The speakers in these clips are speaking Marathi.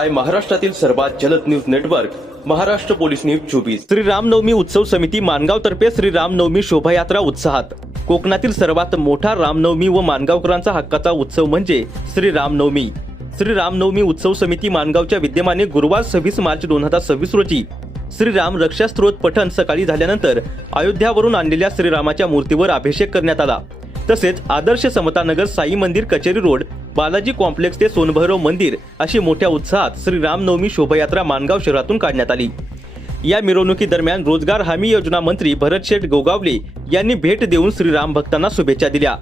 पाहताय महाराष्ट्रातील सर्वात जलद news network Maharashtra police news 24। Shri Ramnavami उत्सव समिती माणगाव तर्फे श्री रामनवमी शोभायात्रा उत्साहात। कोकणातील सर्वात मोठा रामनवमी व माणगावकरांचा हक्काचा उत्सव म्हणजे श्री रामनवमी। श्री रामनवमी उत्सव समिती माणगावच्या विद्यमाने गुरुवार 26 मार्च 2026 रोजी श्रीराम रक्षा स्तोत्र पठण सकाळी झाल्यानंतर अयोध्यावरून आणलेल्या श्रीरामाच्या मूर्तीवर अभिषेक करण्यात आला। तसेच आदर्श समतानगर साई मंदिर कचेरी रोड बालाजी कॉम्प्लेक्स ते सोनभैरव मंदिर अशी मोठ्या उत्साहात श्री रामनवमी शोभायात्रा माणगाव शहरातून काढण्यात आली। या मिरवणुकीदरम्यान रोजगार हमी योजना मंत्री भरतशेठ गोगावले यांनी भेट देऊन श्रीराम भक्तांना शुभेच्छा दिल्या।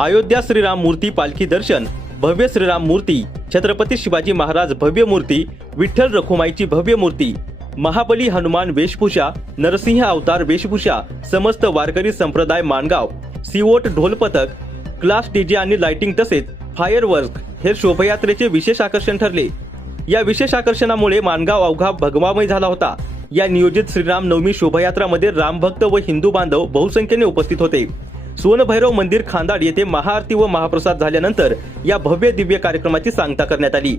अयोध्या श्रीराम मूर्ती पालखी दर्शन, भव्य श्रीराम मूर्ती, छत्रपती शिवाजी महाराज भव्य मूर्ती, विठ्ठल रखुमाईची भव्य मूर्ती, महाबली हनुमान वेशभूषा, नरसिंह अवतार वेशभूषा, समस्त वारकरी संप्रदाय माणगाव, सिवोट ढोल पथक, क्लास डीजे आणि लाइटिंग तसेच फायरवर्क हे शोभायात्रेचे विशेष आकर्षण ठरले। या विशेष आकर्षणामुळे माणगाव अवघा भगवामय झाला होता। या नियोजित श्रीराम नवमी शोभायात्रामध्ये रामभक्त व हिंदू बांधव बहुसंख्येने उपस्थित होते। सोनभैरव मंदिर खांदाड येथे महाआरती व महाप्रसाद झाल्यानंतर या भव्य दिव्य कार्यक्रमाची सांगता करण्यात आली।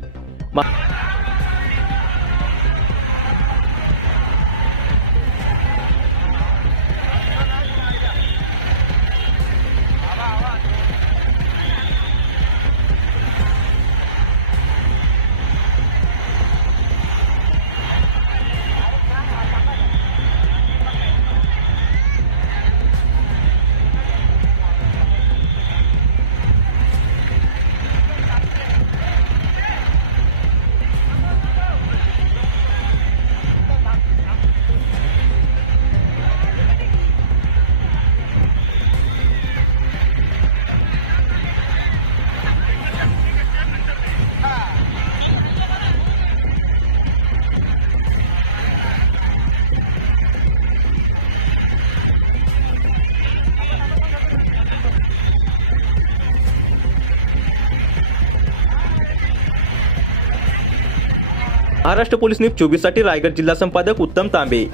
महाराष्ट्र पोलीस न्यूज 24 साठी रायगड जिल्हा संपादक उत्तम तांबे।